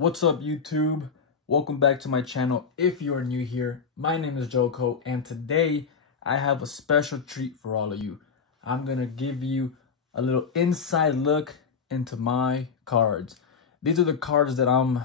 What's up, YouTube? Welcome back to my channel. If you are new here, my name is Joko, and today I have a special treat for all of you. I'm gonna give you a little inside look into my cards. These are the cards that I'm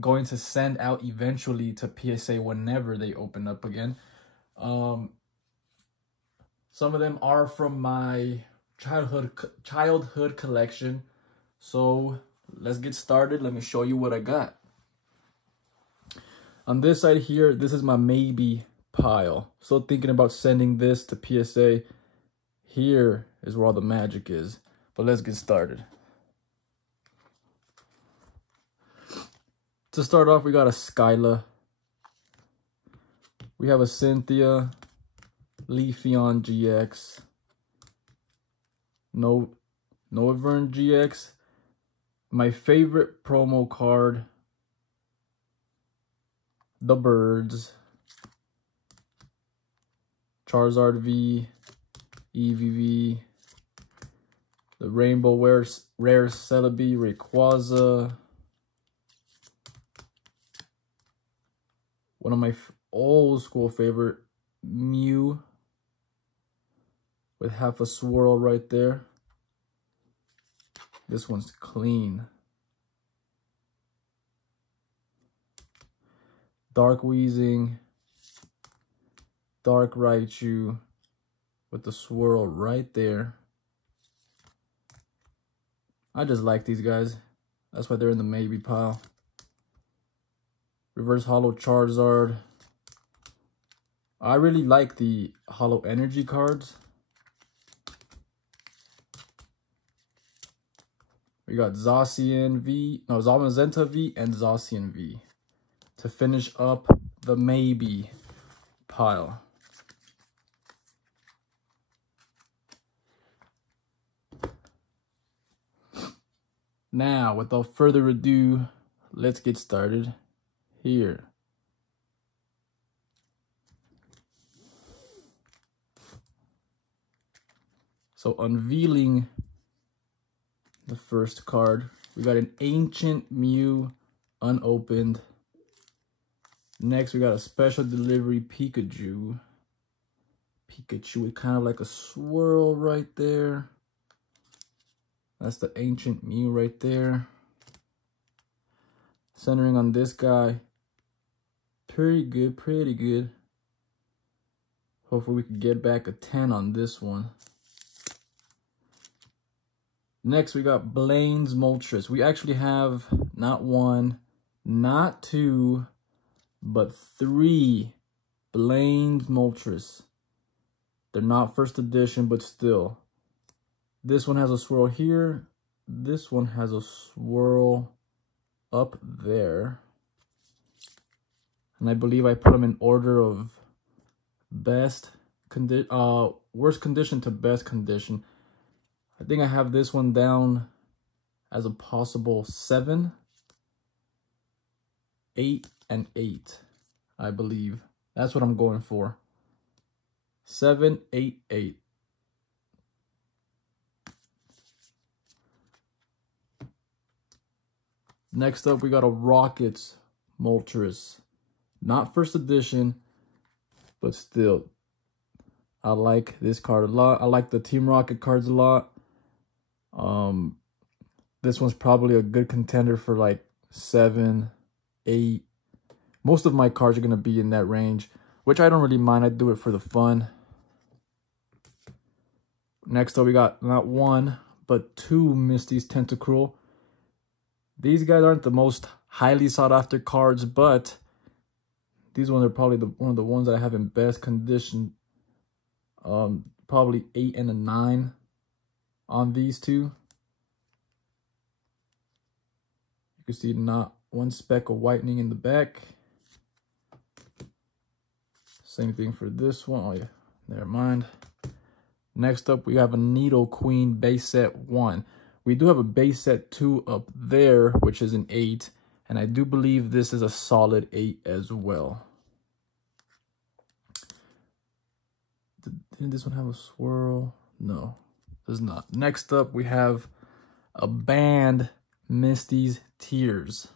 going to send out eventually to PSA whenever they open up again. Some of them are from my childhood collection. So let's get started. Let me show you what I got. On this side here, this is my maybe pile. Still thinking about sending this to PSA. Here is where all the magic is. But let's get started. To start off, we got a Skyla. We have a Cynthia, Leafeon GX, Noivern GX. My favorite promo card, the Birds, Charizard V, EVV, the Rainbow Rare Celebi, Rayquaza, one of my old school favorite, Mew, with half a swirl right there. This one's clean. Dark Weezing, Dark Raichu with the swirl right there. I just like these guys. That's why they're in the maybe pile. Reverse Holo Charizard. I really like the Holo Energy cards. We got Zamazenta V and Zacian V to finish up the maybe pile. Now, without further ado, let's get started here. So, unveiling the first card, we got an Ancient Mew unopened. Next, we got a special delivery Pikachu with kind of like a swirl right there. That's the Ancient Mew right there. Centering on this guy, pretty good. Hopefully we can get back a 10 on this one. Next, we got Blaine's Moltres. We actually have not one, not two, but three Blaine's Moltres. They're not first edition, but still. This one has a swirl here. This one has a swirl up there. And I believe I put them in order of worst condition to best condition. I think I have this one down as a possible 7, 8, and 8, I believe. That's what I'm going for. 7, 8, 8. Next up, we got a Rockets Moltres. Not first edition, but still. I like this card a lot. I like the Team Rocket cards a lot. This one's probably a good contender for like 7, 8. Most of my cards are going to be in that range, which I don't really mind. I do it for the fun. Next up, we got not one, but two Misty's Tentacruel. These guys aren't the most highly sought after cards, but these ones are probably one of the ones that I have in best condition. Probably 8 and a 9 on these two. You can see not one speck of whitening in the back. Same thing for this one. Oh yeah, never mind. Next up, we have a Nidoqueen base set 1. We do have a base set 2 up there, which is an 8. And I do believe this is a solid 8 as well. Didn't this one have a swirl? No, it does not. Next up, we have a banned Misty's Tears.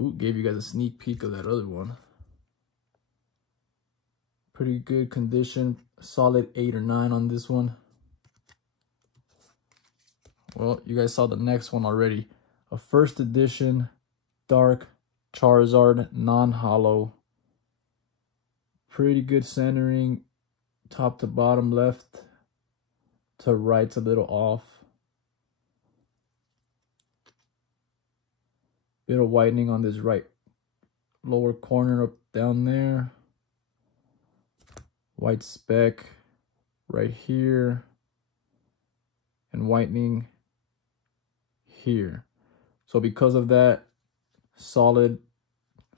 Ooh, gave you guys a sneak peek of that other one. Pretty good condition. Solid 8 or 9 on this one. Well, you guys saw the next one already. A first edition Dark Charizard non-holo. Pretty good centering. Top to bottom, left to right's a little off. Bit of whitening on this right lower corner up down there. White speck right here. And whitening here. So because of that, solid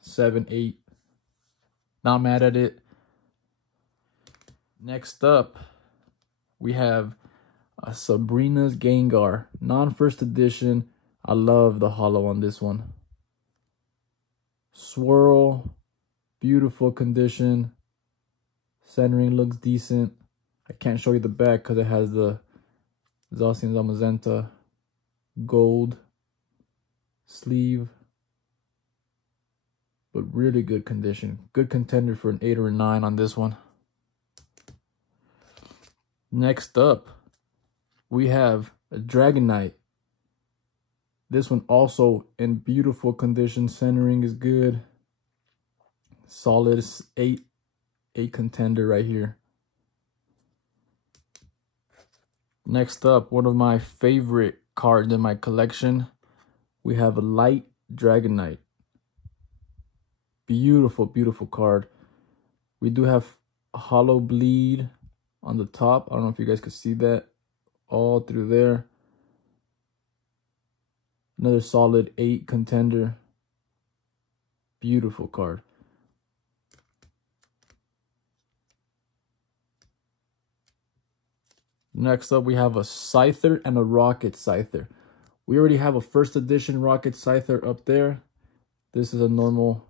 7, 8. Not mad at it. Next up, we have a Sabrina's Gengar, non-first edition. I love the holo on this one. Swirl, beautiful condition. Centering looks decent. I can't show you the back because it has the Zacian Zamazenta gold sleeve. But really good condition. Good contender for an 8 or a 9 on this one. Next up, we have a Dragonite. This one also in beautiful condition. Centering is good. Solid 8 contender right here. Next up, one of my favorite cards in my collection. We have a Light Dragonite. Beautiful, beautiful card. We do have a holo bleed on the top. I don't know if you guys could see that. All through there. Another solid 8 contender. Beautiful card. Next up, we have a Scyther and a Rocket Scyther. We already have a first edition Rocket Scyther up there. This is a normal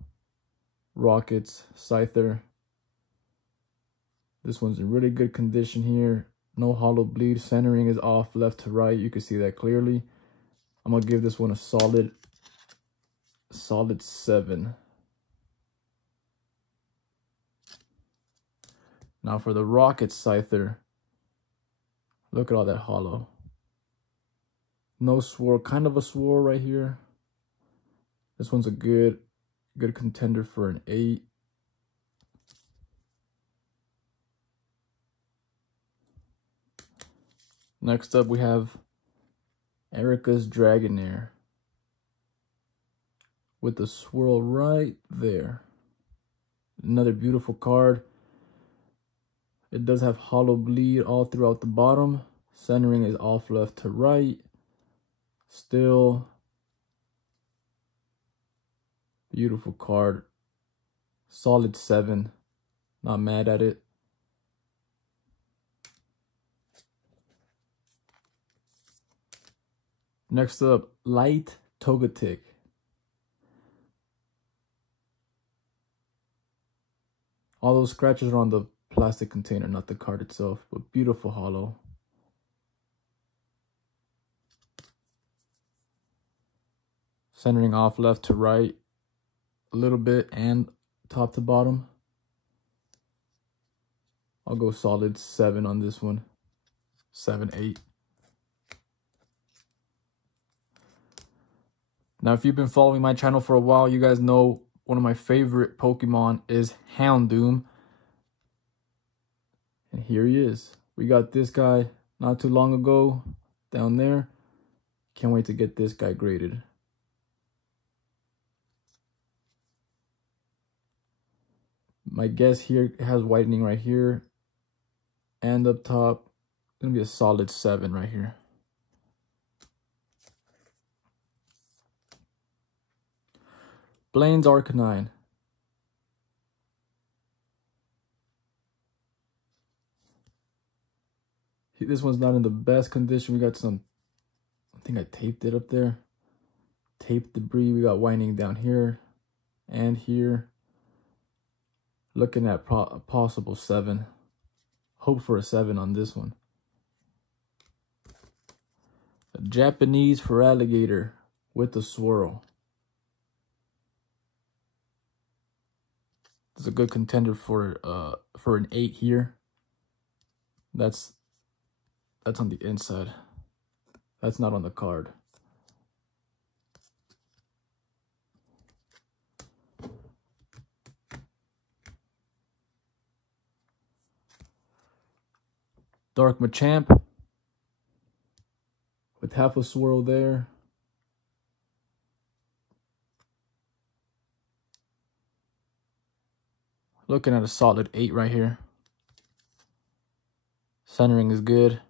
Rockets Scyther. This one's in really good condition here. No holo bleed. Centering is off left to right. You can see that clearly. I'm going to give this one a solid 7. Now for the Rocket Scyther. Look at all that holo. No swirl. Kind of a swirl right here. This one's a good contender for an 8. Next up, we have Erica's Dragonair with the swirl right there. Another beautiful card. It does have holo bleed all throughout the bottom. Centering is off left to right. Still beautiful card. Solid 7. Not mad at it. Next up, Light Togetic. All those scratches are on the plastic container, not the card itself, but beautiful holo. Centering off left to right a little bit and top to bottom. I'll go solid 7 on this one. 7, 8. Now, if you've been following my channel for a while, you guys know one of my favorite Pokemon is Houndoom. And here he is. We got this guy not too long ago down there. Can't wait to get this guy graded. My guess here has whitening right here and up top. It's gonna be a solid 7 right here. Blaine's Arcanine. This one's not in the best condition. We got some, I think I taped it up there. Tape debris. We got whitening down here and here. Looking at a possible 7. Hope for a 7 on this one. A Japanese Feraligatr with the swirl. is a good contender for an 8 here. That's on the inside. That's not on the card. Dark Machamp with half a swirl there. Looking at a solid 8 right here. Centering is good.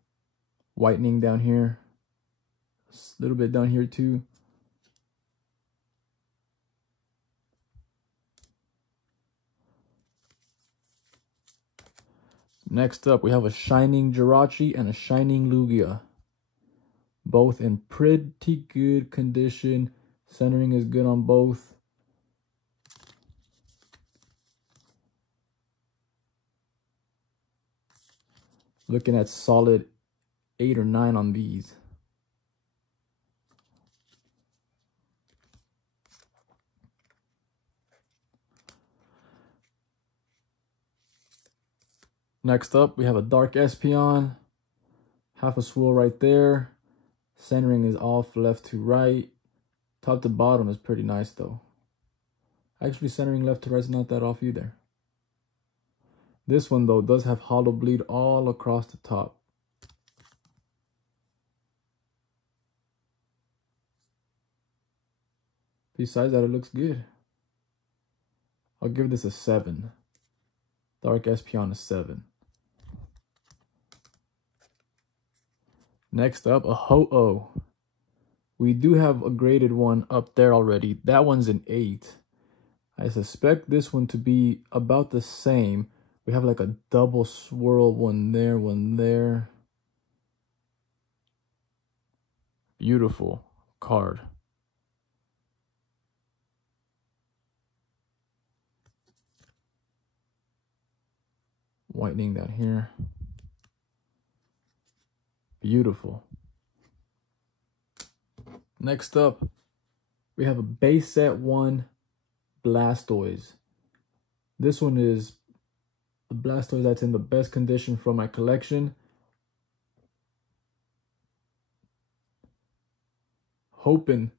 Whitening down here. A little bit down here too. Next up, we have a Shining Jirachi and a Shining Lugia. Both in pretty good condition. Centering is good on both. Looking at solid 8 or 9 on these. Next up, we have a Dark Espeon. Half a swirl right there. Centering is off left to right. Top to bottom is pretty nice though. Actually, centering left to right is not that off either. This one though does have hollow bleed all across the top. Besides that, it looks good. I'll give this a 7. Dark Espeon a 7. Next up, a Ho-Oh. We do have a graded one up there already. That one's an 8. I suspect this one to be about the same. We have like a double swirl, one there, one there. Beautiful card. Whitening down here. Beautiful. Next up, we have a base set 1 Blastoise. This one is a Blastoise that's in the best condition from my collection. Hoping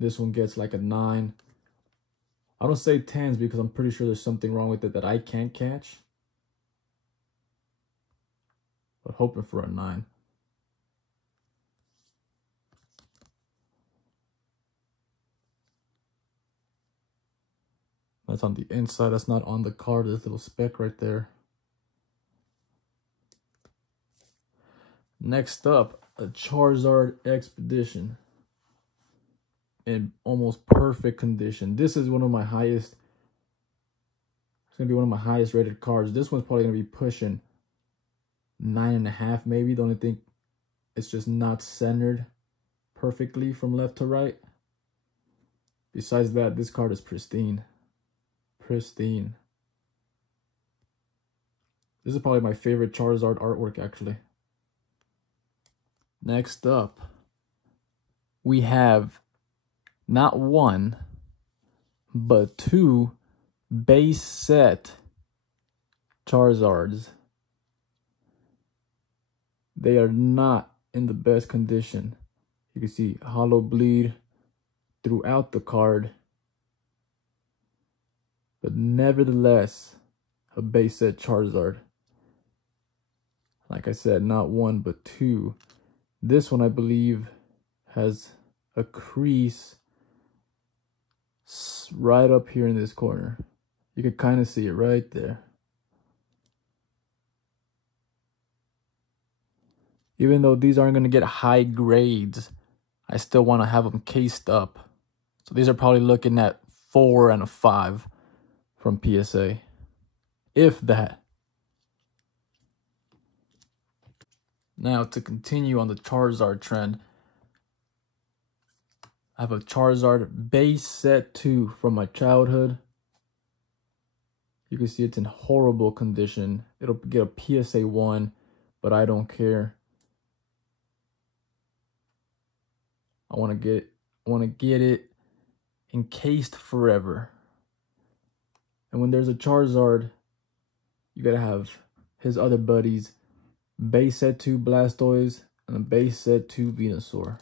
this one gets like a 9. I don't say 10s because I'm pretty sure there's something wrong with it that I can't catch. But hoping for a 9. That's on the inside. That's not on the card. This little speck right there. Next up, a Charizard Expedition. In almost perfect condition. This is one of my highest. It's going to be one of my highest rated cards. This one's probably going to be pushing 9.5 maybe. The only thing, it's just not centered perfectly from left to right. Besides that, this card is pristine. Pristine. This is probably my favorite Charizard artwork actually. Next up, we have not 1, but 2 base set Charizards. They are not in the best condition. You can see hollow bleed throughout the card. But nevertheless, a base set Charizard. Like I said, not 1, but 2. This one, I believe, has a crease right up here in this corner. You can kind of see it right there. Even though these aren't going to get high grades, I still want to have them cased up. So these are probably looking at 4 and a 5 from PSA, if that. Now to continue on the Charizard trend, I have a Charizard base set 2 from my childhood. You can see it's in horrible condition. It'll get a PSA 1, but I don't care. I want to get it encased forever. And when there's a Charizard, you gotta have his other buddies, base set 2 Blastoise and a base set 2 Venusaur.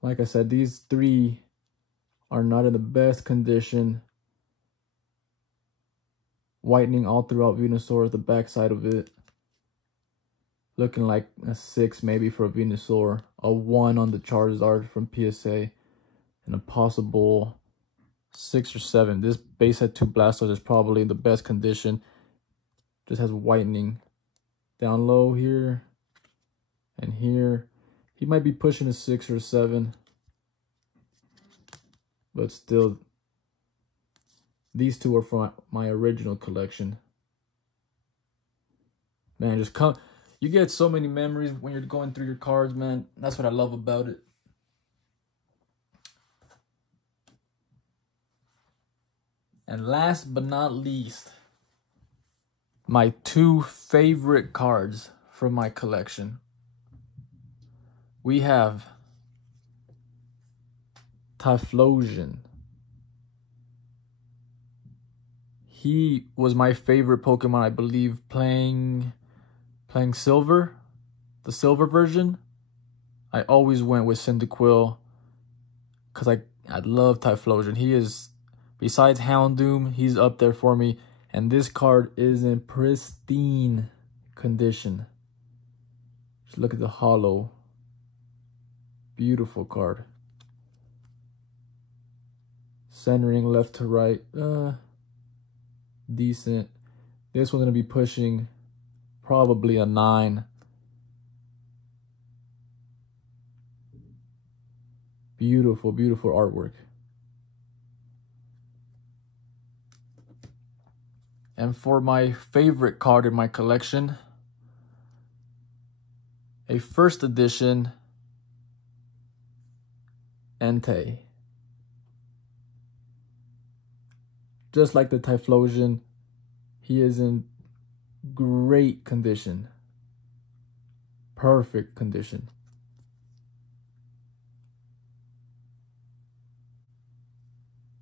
Like I said, these 3 are not in the best condition. Whitening all throughout Venusaur, the backside of it. Looking like a 6 maybe for a Venusaur. A 1 on the Charizard from PSA. And a possible 6 or 7. This base set 2 Blastoise is probably in the best condition. Just has whitening down low here and here. He might be pushing a 6 or a 7. But still, these 2 are from my original collection. Man, just come. You get so many memories when you're going through your cards, man. That's what I love about it. And last but not least, my 2 favorite cards from my collection. We have Typhlosion. He was my favorite Pokemon, I believe, playing Silver, the Silver version. I always went with Cyndaquil because I love Typhlosion. He is, besides Houndoom, he's up there for me. And this card is in pristine condition. Just look at the holo. Beautiful card. Centering left to right. Decent. This one's going to be pushing probably a 9. Beautiful, beautiful artwork. And for my favorite card in my collection, a first edition Entei. Just like the Typhlosion, he is in great condition. Perfect condition.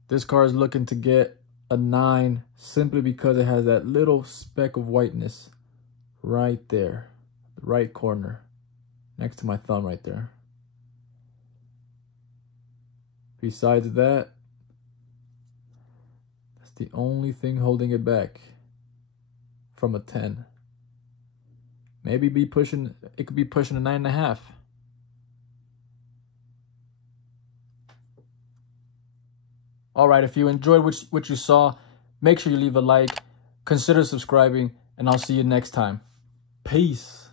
This card is looking to get a 9 simply because it has that little speck of whiteness right there, the right corner, next to my thumb right there. Besides that, that's the only thing holding it back from a 10. Maybe it could be pushing a 9.5. All right, if you enjoyed what you saw, make sure you leave a like, consider subscribing, and I'll see you next time. Peace.